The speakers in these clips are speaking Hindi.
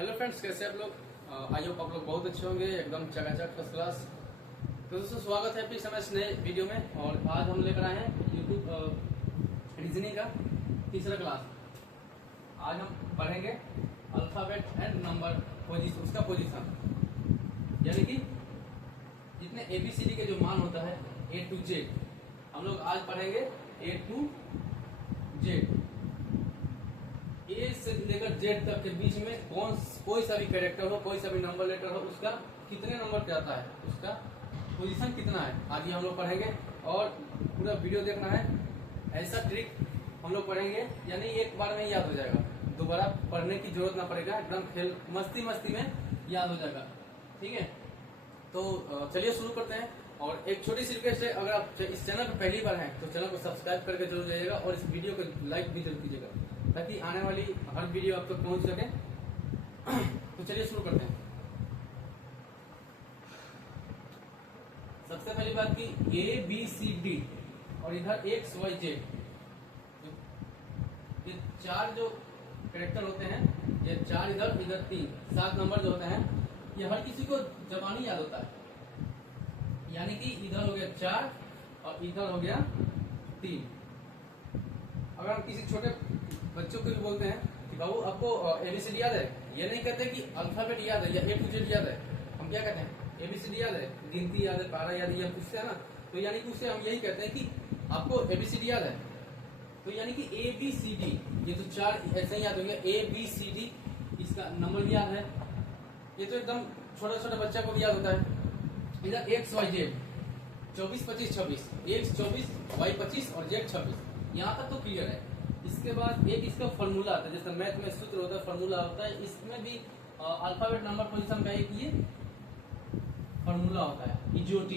हेलो फ्रेंड्स, कैसे आप लोग। आई होप आप लोग बहुत अच्छे होंगे, एकदम चकाचक फर्स्ट क्लास। तो दोस्तों स्वागत है फिर समय नए वीडियो में। और आज हम लेकर आए हैं यूट्यूब रीजनिंग का तीसरा क्लास। आज हम पढ़ेंगे अल्फाबेट एंड नंबर पोजीशन, उसका पोजीशन, यानी कि जितने ABCD के जो मान होता है A to Z, हम लोग आज पढ़ेंगे A to Z। ए से लेकर जेड तक के बीच में कोई सा भी कैरेक्टर हो, कोई सा भी नंबर लेटर हो, उसका कितने नंबर पे आता है, उसका पोजीशन कितना है, आज ये हम लोग पढ़ेंगे। और पूरा वीडियो देखना है। ऐसा ट्रिक हम लोग पढ़ेंगे यानी एक बार में याद हो जाएगा, दोबारा पढ़ने की जरूरत ना पड़ेगा, एकदम खेल मस्ती मस्ती में याद हो जाएगा। ठीक है, तो चलिए शुरू करते हैं। और एक छोटी सी रिक्वेस्ट है, अगर आप इस चैनल पर पहली बार हैं तो चैनल को सब्सक्राइब करके जरूर जाइएगा और इस वीडियो को लाइक भी जरूर कीजिएगा, ताकि आने वाली हर वीडियो आप तक पहुंच सके। तो चलिए शुरू करते हैं। सबसे पहली बात की ABCD और इधर XYZ, ये चार जो कैरेक्टर होते हैं, ये चार इधर इधर तीन, 7 नंबर जो होते हैं, ये हर किसी को जबानी याद होता है। यानी कि इधर हो गया 4 और इधर हो गया 3। अगर हम किसी छोटे बच्चों को भी बोलते हैं कि बाबू आपको ABCD याद है, ये नहीं कहते कि अल्फाबेट याद है या A to Z याद है। हम क्या कहते हैं, ABCD याद है, गिनती याद है, पारा याद है, ये पूछते हैं ना, तो यानी कि उसे हम यही कहते हैं कि आपको ABCD याद है। तो यानी कि ABCD, ये तो 4 ऐसे ही याद हो गया। ABCD, इसका नंबर भी याद है, ये तो एकदम छोटा छोटा बच्चा को भी याद होता है। इधर XYZ 24, 25, 26, X 24, Y 25 और Z 26, यहाँ तक तो क्लियर है। इसके बाद एक इसका फॉर्मूला आता है, जैसे मैथ में सूत्र होता है, फॉर्मूला होता है, इसमें भी अल्फाबेट नंबर पोजीशन का एक ये फॉर्मूला होता है, EJOT।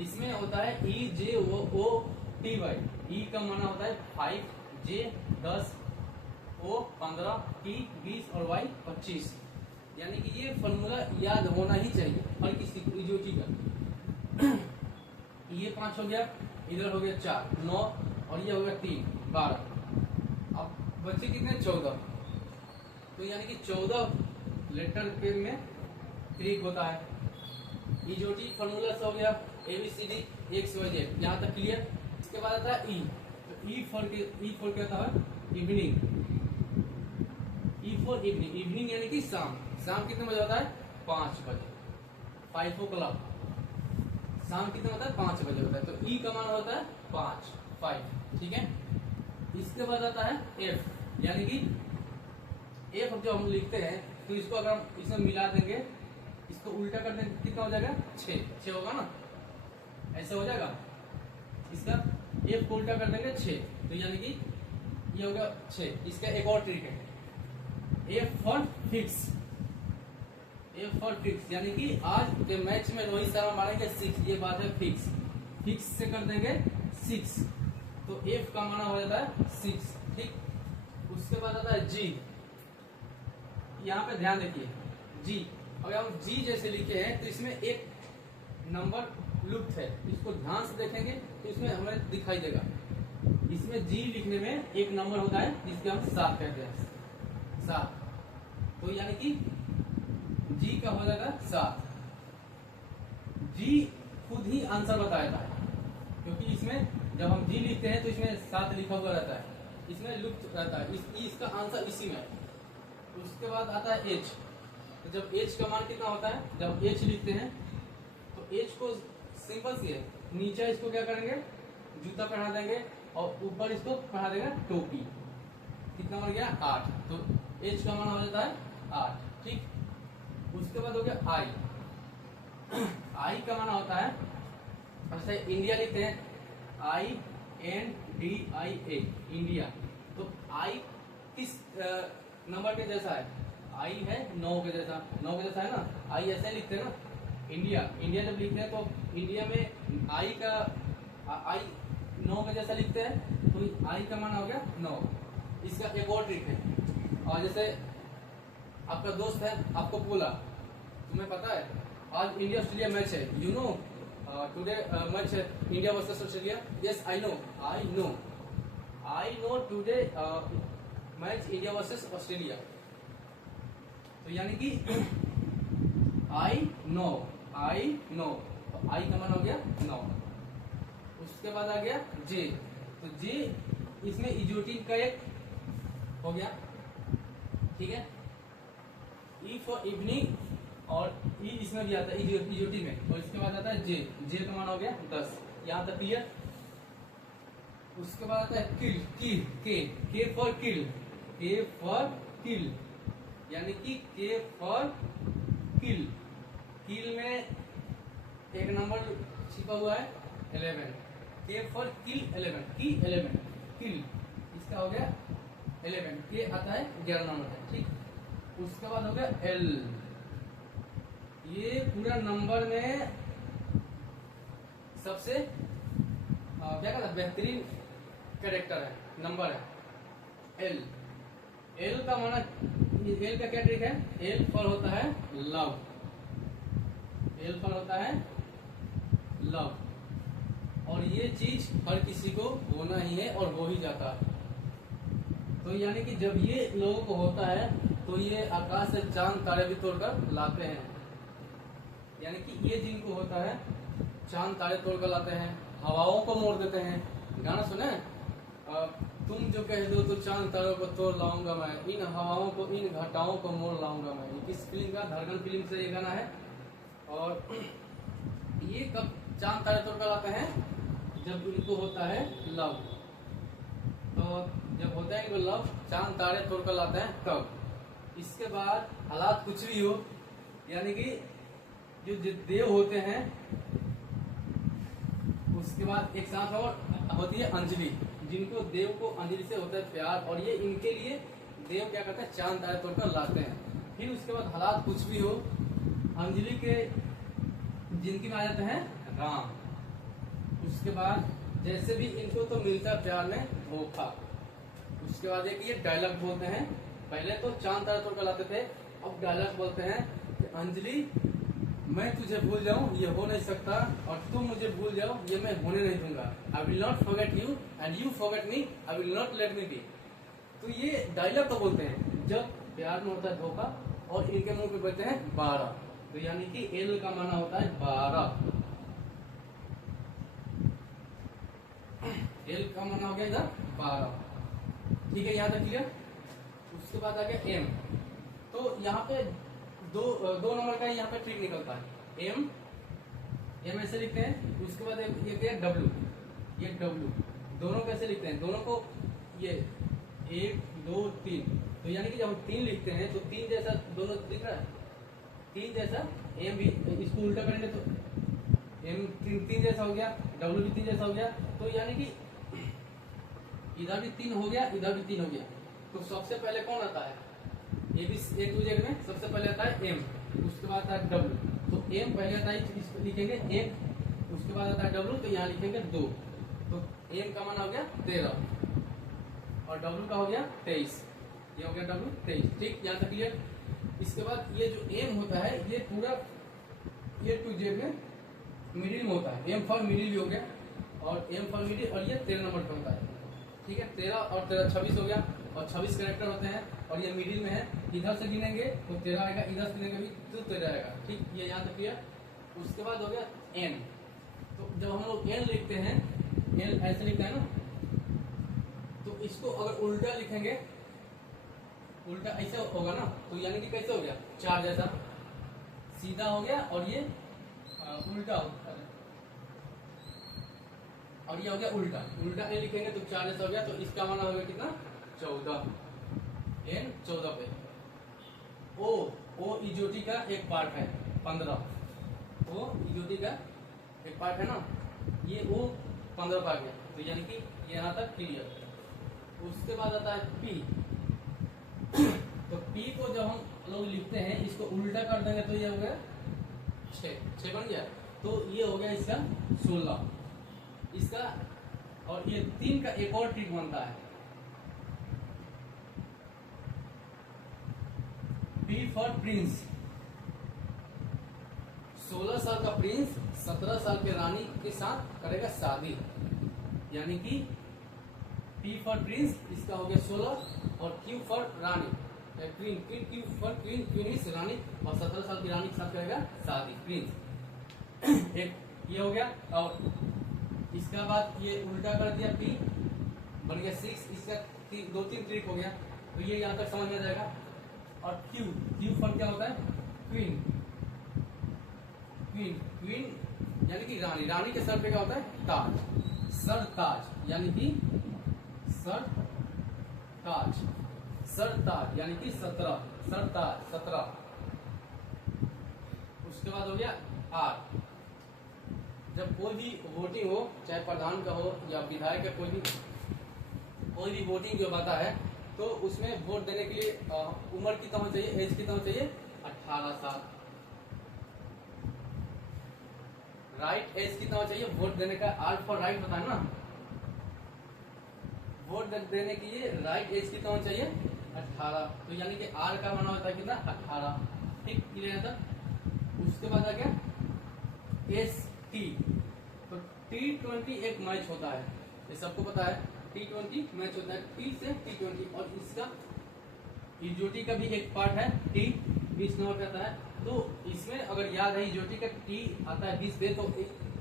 इसमें होता है EJOTY। E का माना होता है 5, J 10, O 15, T 20 और Y 25। यानी कि ये फॉर्मूला याद होना ही चाहिए हर किसी को, EJOT का। ये 5 हो गया, इधर हो गया 4, 9 और ये हो गया 3, 12। अब बच्चे कितने, 14। तो यानी कि 14 लेटर के में ट्रिक होता है। EJOT फॉर्मूला से हो गया ABCD XYZ, यहाँ तक क्लियर। इसके बाद आता है E। तो E फॉर क्या होता है, evening. E for evening, evening यानी कि शाम। शाम कितने बजे होता है, 5 बजे, 5 o'clock। शाम कितने होता है, 5 बजे होता है। तो E का मान होता है 5। ठीक है। इसके बाद आता है F, यानी कि F जो हम लिखते हैं, तो इसको अगर हम इसमें मिला देंगे, इसको उल्टा कर देंगे, कितना हो जाएगा, 6 होगा ना, ऐसा हो जाएगा। इसका F को उल्टा कर देंगे 6, तो यानी कि ये होगा 6। इसका एक और ट्रिक है, F for fix. F for fix यानी कि आज के मैच में रोहित शर्मा मारेंगे 6, ये बात है फिक्स। फिक्स से कर देंगे 6, तो F का माना हो जाता है 6। ठीक। उसके बाद आता है G। यहाँ पे ध्यान देखिए, G अगर हम G जैसे लिखे हैं तो इसमें एक नंबर लुप्त है, इसको ध्यान से देखेंगे तो इसमें हमें दिखाई देगा। इसमें G लिखने में एक नंबर होता है जिसके हम 7 कहते हैं, 7। तो यानी कि G का हो जाएगा 7। G खुद ही आंसर बताया था, क्योंकि इसमें जब हम G लिखते हैं तो इसमें 7 लिखा हुआ रहता है, इसमें लुप्त रहता है, इसका आंसर इसी में है। उसके बाद आता है H। तो जब H का मान कितना होता है, जब H लिखते हैं तो H को सिंपल सी है, नीचे इसको क्या करेंगे, जूता पहना देंगे और ऊपर इसको पहना देंगे टोपी। कितना बन गया, 8। तो H का मान हो जाता है 8। ठीक। उसके बाद हो गया I। I का माना होता है, जैसे इंडिया लिखते हैं, INDIA, इंडिया। तो I किस नंबर के जैसा है, I है 9 के जैसा, 9 के जैसा है ना, I ऐसे लिखते हैं ना, इंडिया। इंडिया जब लिखते हैं तो इंडिया में I का I 9 के जैसा लिखते हैं, तो I का मान हो गया 9। इसका एक और ट्रिक है, और जैसे आपका दोस्त है, आपको बोला, तुम्हें पता है आज इंडिया ऑस्ट्रेलिया मैच है, यू नो टुडे मैच है India versus Australia. Yes I know today match India versus Australia. तो यानी कि आई नो, तो आई का मान हो गया 9। उसके बाद आ गया जे, तो जे इसमें इजोटिन का एक हो गया, ठीक है। ई फॉर इवनिंग, और ई इसमें भी आता है इजोटिन में। और इसके बाद आता है जे, जे का मान हो गया 10। यहाँ तक क्लियर। उसके बाद आता है किल, के फॉर किल, के फॉर किल, यानी कि के फॉर किल। किल में एक नंबर छिपा हुआ है 11, के फॉर किल 11, की 11, किल इसका हो गया 11, के आता है 11 नंबर है, ठीक। उसके बाद हो गया एल, ये पूरा नंबर में सबसे क्या कहता है बेहतरीन कैरेक्टर है, नंबर है एल। एल का माना, एल का क्या ट्रिक है, एल फॉर होता है लव, एल फॉर होता है लव, और ये चीज हर किसी को होना ही है और हो ही जाता है। तो यानी कि जब ये लोगों को होता है तो ये आकाश से चांद तारे भी तोड़कर लाते हैं, यानी कि ये जिनको होता है चांद तारे तोड़कर लाते हैं, हवाओं को मोड़ देते हैं। गाना सुने, तुम जो कह दो तो चांद तारों को तोड़ लाऊंगा मैं, इन हवाओं को इन घटाओं को मोड़ लाऊंगा मैं। ये किस फिल्म का, धड़कन फिल्म से ये गाना है। और ये कब चांद तारे तोड़कर लाते हैं, जब इनको होता है लव। तो जब होता है इनको लव, चांद तारे तोड़कर लाते हैं तब। इसके बाद हालात कुछ भी हो, यानी कि जो देव होते हैं, उसके बाद एक साथ और होती है अंजलि, जिनको देव को अंजलि से होता है प्यार, और ये इनके लिए देव क्या करते हैं, चांद तारे तोड़कर लाते हैं। फिर उसके बाद हालात कुछ भी हो, अंजलि के जिंदगी में आ जाते हैं राम। उसके बाद जैसे भी इनको तो मिलता है प्यार में धोखा। उसके बाद एक ये डायलॉग बोलते हैं, पहले तो चांद तारे तोड़कर लाते थे, अब डायलॉग बोलते हैं कि अंजलि मैं तुझे भूल जाऊं ये हो नहीं सकता, और तुम मुझे भूल जाओ ये मैं होने नहीं दूंगा। I will not forget you and you forget me, I will not let me be. तो ये डायलॉग तो बोलते हैं जब प्यार में होता है धोखा, और इनके मुंह पे बोलते हैं 12। तो यानी कि एल का माना होता है 12, एल का माना हो गया इधर 12, ठीक है, यहाँ तक क्लियर। उसके बाद आ गया एम, तो यहाँ पे दो नंबर का यहाँ पे ट्रिक निकलता है। एम ऐसे लिखते हैं। उसके बाद ये क्या है डब्ल्यू, ये डब्ल्यू दोनों कैसे लिखते हैं, दोनों को ये 1 2 3, तो यानी कि जब हम 3 लिखते हैं तो 3 जैसा दोनों दिख रहा है, 3 जैसा। एम भी इसको उल्टा करेंगे तो एम 3 जैसा हो गया, डब्ल्यू भी 3 जैसा हो गया। तो यानी कि इधर भी 3 हो गया, इधर भी 3 हो गया। तो सबसे पहले कौन आता है, ए बी एक दूसरे में सबसे पहले आता है एम, उसके बाद आता है डब्ल्यू। तो एम पहले आता है, इसको लिखेंगे 1, उसके बाद आता है डब्ल्यू, तो यहाँ लिखेंगे 2। तो एम का मान हो गया 13 और डब्ल्यू का हो गया 23, ये हो गया डब्ल्यू 23, ठीक, यहाँ तक क्लियर। इसके बाद ये जो एम होता है ये पूरा ए टू जेड में मिडिल में होता है, एम फॉर मिडिल भी हो गया, और एम फॉर मिडिल, और ये 13 नंबर का होता है, ठीक है। 13 और 13 26 हो गया, और 26 कैरेक्टर होते हैं, और ये मिडिल में है। इधर से गिनेंगे तो 13 आएगा, इधर से गिनेंगे भी तो 13 आएगा, ठीक, ये यहाँ तक क्लियर। उसके बाद हो गया एन, तो जब हम लोग एन लिखते हैं, एन ऐसे लिखते हैं ना, तो इसको अगर उल्टा लिखेंगे, उल्टा ऐसे होगा ना, तो यानी कि कैसे हो गया 4 जैसा, सीधा हो गया, और ये उल्टा और ये हो गया उल्टा, उल्टा एन लिखेंगे तो 4 जैसा हो गया। तो इसका माना हो गया कितना 14, एन 14 पे। ओ इजोटी का एक पार्ट है 15, ओ इजोटी का एक पार्ट है ना, ये ओ 15 पे आ गया, तो यानी कि यहाँ तक क्लियर। उसके बाद आता है पी, तो पी को जब हम लोग लिखते हैं, इसको उल्टा कर देंगे तो ये हो गया 6 बन गया, तो ये हो गया इसका 16 इसका। और ये 3 का एक और ट्रिक बनता है, P फॉर प्रिंस, 16 साल का प्रिंस 17 साल के रानी के साथ करेगा शादी, यानी कि P फॉर प्रिंस इसका हो गया 16, और Q फॉर रानी, queen, queen Q for queen, queen is रानी, और 17 साल की रानी के साथ करेगा शादी, क्वीन। एक ये हो गया। और इसका बाद ये उल्टा कर दिया, पी बन गया 6, इसका 2-3 ट्रिक हो गया, तो ये यहाँ तक समझ में आ जाएगा। और क्यू, क्यू फॉर क्या होता है, क्वीन, क्वीन, क्वीन यानी कि रानी, रानी के सर पे क्या होता है, ताज, सर ताज यानी कि सर ताज, सर ताज यानी कि 17, सर ताज 17। उसके बाद हो गया आर। जब कोई भी वोटिंग हो, चाहे प्रधान का हो या विधायक का, कोई भी वोटिंग जो होता है, तो उसमें वोट देने के लिए उम्र कितना होना चाहिए, एज कितना होना चाहिए, 18 साल। राइट एज कितना होना चाहिए वोट देने का, आर फॉर राइट होता है ना, वोट देने के लिए राइट एज कितना होना चाहिए, 18। तो यानी कि आर का माना होता है कितना, 18। ठीक, क्लियर है सर। उसके बाद आ गया एस टी। तो T20 एक मैच होता है, ये सबको पता है, T20 मैच होता है, टी से T20। और इसका इजोटी का भी एक पार्ट है, टी 20 नंबर पे आता है। तो इसमें अगर याद है, इजोटी का टी आता है 20 पे, तो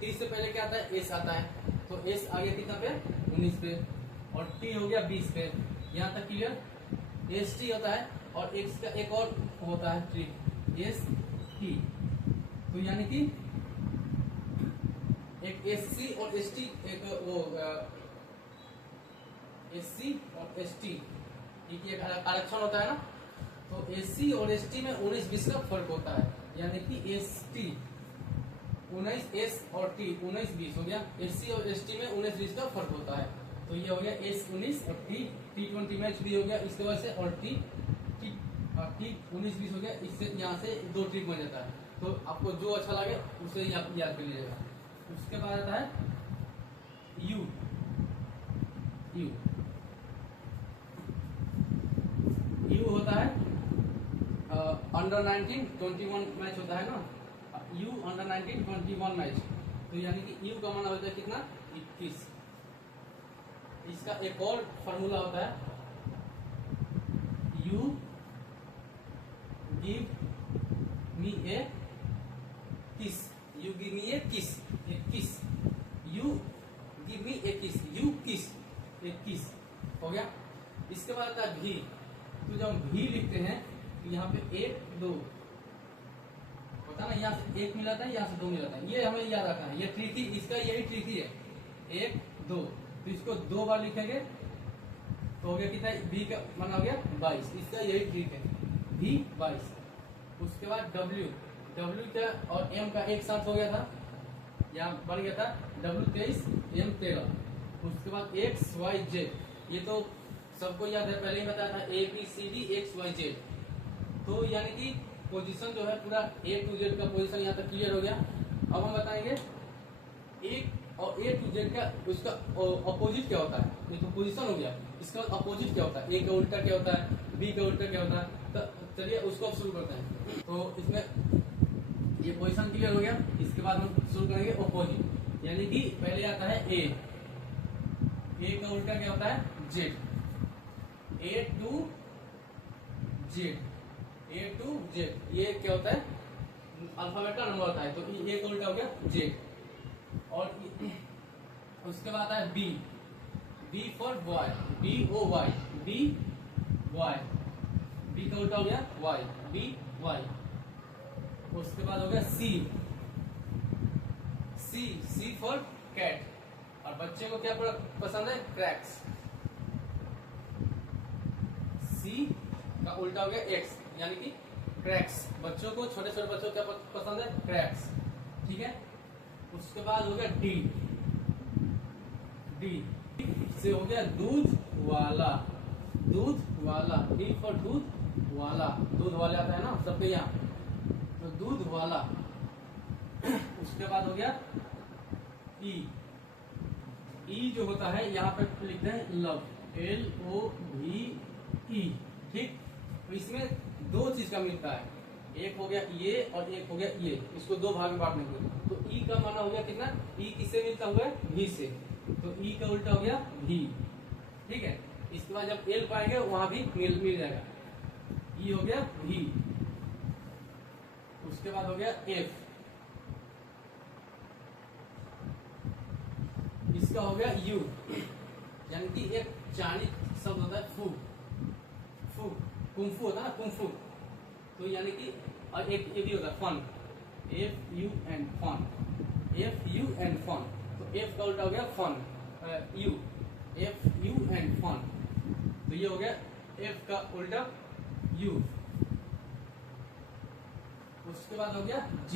टी से पहले क्या आता है, एस आता है। तो एस आ गया कितना पे, 19 पे, और टी हो गया 20 पे। यहाँ तक क्लियर। एस टी होता है, और एक्स का एक और होता है ट्रिक, एस टी। तो यानी कि एक एस सी और एस टी, एक वो एस सी और एस टी एक आरक्षण होता है ना। तो एस सी और एस टी में 19-20 का फर्क होता है, यानी कि एस टी 19, एस और टी 19-20 हो गया। एस सी और एस टी में 19-20 का फर्क होता है। तो ये हो गया एस 19 और टी, T20 मैच भी हो गया इसके वजह से, और टी 19-20 हो गया। इससे यहाँ से 2 ट्रिक बन जाता है। तो आपको जो अच्छा लगे उसे याद कर लीजिएगा। उसके बाद आता है यू। यू यू होता है अंडर 19 21 मैच होता है ना, यू अंडर 19 21 मैच। तो यानी कि यू का माना होता है कितना, 21। इसका एक और फॉर्मूला होता है, यू गिव मी ए किस, यू गिव मी ए किस, एक किस, यू गिव मी ए किस, यू किस, एक किस हो गया। इसके बाद आता है भी। तो जब हम भी लिखते हैं तो यहाँ पे 1 2 होता है ना, यहाँ से 1 मिलाता है, यहाँ से 2 मिलाता है, ये हमें याद रखना है। ये ट्रिकी, इसका यही ट्रिकी है, 1 2। तो इसको 2 बार लिखेंगे तो हो गया कितना, भी का माना हो गया 22। इसका यही ट्रिक है, भी 22। उसके बाद डब्ल्यू, डब्ल्यू का और एम का एक साथ हो गया था, यहाँ बन गया था डब्ल्यू 23 एम 13। उसके बाद एक्स वाई जेड, ये तो सबको याद है, पहले ही बताया था, A B C D X Y Z. तो यानी कि पोजीशन जो है पूरा ए टू जेड का पोजीशन यहाँ तक क्लियर हो गया। अब हम बताएंगे एक और ए टू जेड का उसका अपोजिट क्या होता है। ये तो पोजीशन हो गया, इसका अपोजिट क्या होता है, ए का उल्टा क्या होता है, बी का उल्टा क्या होता है। तो चलिए उसको अब शुरू करते हैं। तो इसमें ये पोजीशन क्लियर हो गया। इसके बाद हम शुरू करेंगे अपोजिट, यानी कि पहले आता है ए का उल्टा क्या होता है, Z, A to Z, A to Z, ये क्या होता है, अल्फाबेट का नंबर होता है। तो ए का उल्टा हो गया जेड। और उसके बाद आता है B, B for boy, B O Y, B Y, B का उल्टा हो गया वाई, बी वाई। उसके बाद हो गया सी, सी सी फॉर कैट, और बच्चे को क्या पसंद है, क्रैक्स। सी का उल्टा हो गया एक्स, यानी कि क्रैक्स, बच्चों को, छोटे छोटे बच्चों को क्या पसंद है, क्रैक्स। ठीक है। उसके बाद हो गया डी, डी से हो गया दूध वाला, दूध वाला, डी फॉर दूध वाला, दूध वाला आता है ना सबके यहाँ, तो दूध वाला। उसके बाद हो गया ई, ई जो होता है यहाँ पे लिखते हैं लव, LOVE। ठीक। तो इसमें 2 चीज का मिलता है, एक हो गया ये और एक हो गया ये, इसको 2 भाग में बांटने को। तो ई का माना हो गया कितना, ई किससे मिलता हुआ है, भी से। तो ई का उल्टा हो गया भी। ठीक है। इसके बाद जब एल पाएंगे वहां भी मिल जाएगा। ई हो गया V, उसके बाद हो गया F, इसका हो गया U, यानी कि एक चाइनीज शब्द होता है फू, फू कुंफू होता है ना, कुंफू, तो यानी कि और एक ये भी होता है fun, FUN fun, FUN fun, तो F का उल्टा हो गया फन, U, FUN फन, तो ये हो गया F का उल्टा U, उसके बाद हो गया G,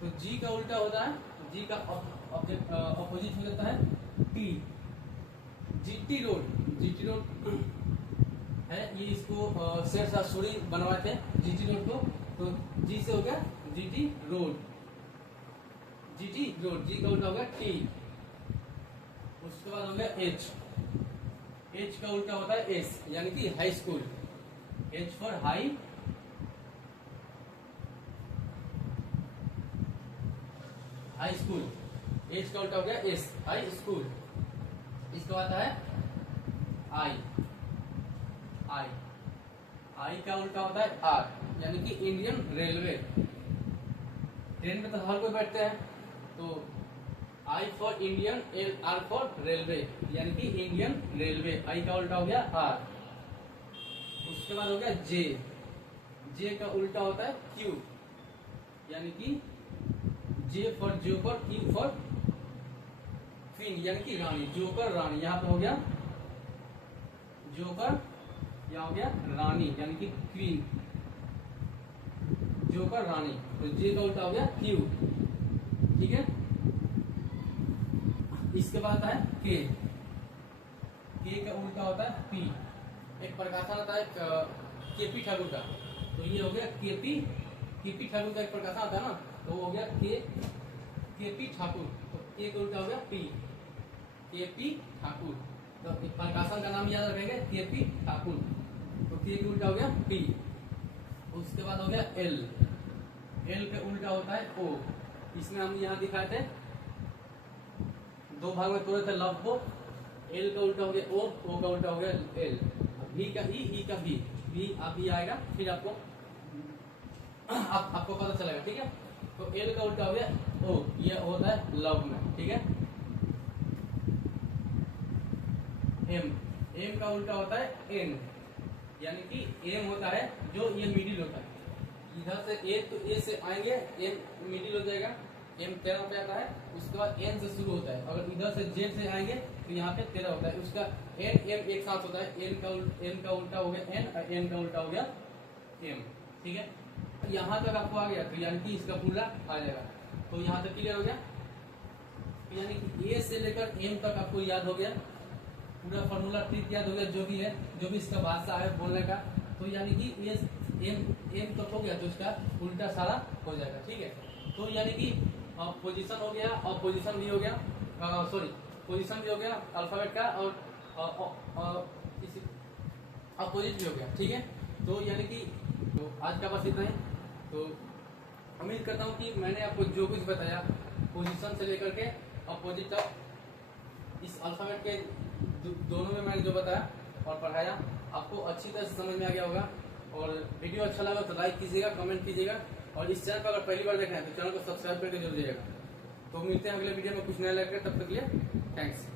तो G का उल्टा होता है, G का अपोजिट हो जाता है T, GT road, GT road है ये, इसको शेरशाह सूरी बनवाए थे GT रोड को, तो G से हो गया GT road, GT road, G का उल्टा हो गया T, उसके बाद हो गया H, H का उल्टा होता है S, यानी कि high school, H for high, high school, H का उल्टा हो गया S, हाई स्कूल, इसका आता है I, I, I का उल्टा होता है R, यानी कि इंडियन रेलवे, ट्रेन में तो हर कोई बैठते हैं, तो I for Indian, R for railway, यानी कि इंडियन रेलवे, I का उल्टा हो गया R, उसके बाद हो गया J, J का उल्टा होता है Q, यानी कि J for joker, Q for queen, यानी कि रानी, जोकर रानी, यहाँ पे हो गया जोकर, यहाँ हो गया रानी, यानी कि क्वीन, जोकर रानी, तो J का उल्टा हो गया Q, ठीक है। इसके बाद आता है K, K का उल्टा होता है P, एक प्रकाशन आता है KP ठाकुर का, तो ये हो गया KP ठाकुर का एक प्रकाशन आता है ना, तो वो हो गया KP ठाकुर, तो K का उल्टा हो गया P, KP ठाकुर, तो प्रकाशन का नाम याद रखेंगे KP ठाकुर, तो K का उल्टा हो गया P, उसके बाद हो गया L, L का उल्टा होता है O, इसमें हम यहाँ दिखाए थे, दो भाग में तोड़े थे लव को, L का उल्टा हो गया O का उल्टा हो गया L, V का E का V अभी आएगा, फिर आपको आपको पता चलेगा, ठीक है। तो L का उल्टा हो गया O, ये होता है लव में, ठीक है। M का उल्टा होता है N, यानी कि M होता है जो ये मिडिल होता है, इधर से A तो A से आएंगे, M मिडिल हो जाएगा, M 13 पे आता है, उसके बाद N से शुरू होता है, अगर इधर से Z से आएंगे तो यहाँ पे 13 होता है, उसका N M एक साथ होता है, N का उल्टा हो गया N और N का उल्टा हो गया M, ठीक है। यहाँ तक आपको आ गया, तो यानी कि इसका पूरा आ जाएगा, तो यहाँ तक क्लियर हो गया, यानी कि A से लेकर M तक आपको याद हो गया, पूरा फॉर्मूला ट्रिक याद हो गया, जो भी है, जो भी इसका भाषा है बोलने का, तो यानी कि M तक हो गया, तो इसका उल्टा सारा हो जाएगा, ठीक है। तो यानी कि पोजीशन हो गया और पोजीशन भी हो गया, सॉरी पोजीशन भी हो गया अल्फाबेट का, और अपोजिट भी हो गया, ठीक है। तो यानी कि तो आज का बस इतना ही, तो उम्मीद करता हूँ कि मैंने आपको जो कुछ बताया पोजीशन से लेकर के अपोजिट तक, इस अल्फाबेट के दोनों में मैंने जो बताया और पढ़ाया आपको अच्छी तरह से समझ में आ गया होगा, और वीडियो अच्छा लगा तो लाइक कीजिएगा, कमेंट कीजिएगा, और इस चैनल पर अगर पहली बार देख रहे हैं तो चैनल को सब्सक्राइब करके जरूर जाइएगा। तो मिलते हैं अगले वीडियो में कुछ नया लेकर, तब तक के लिए थैंक्स।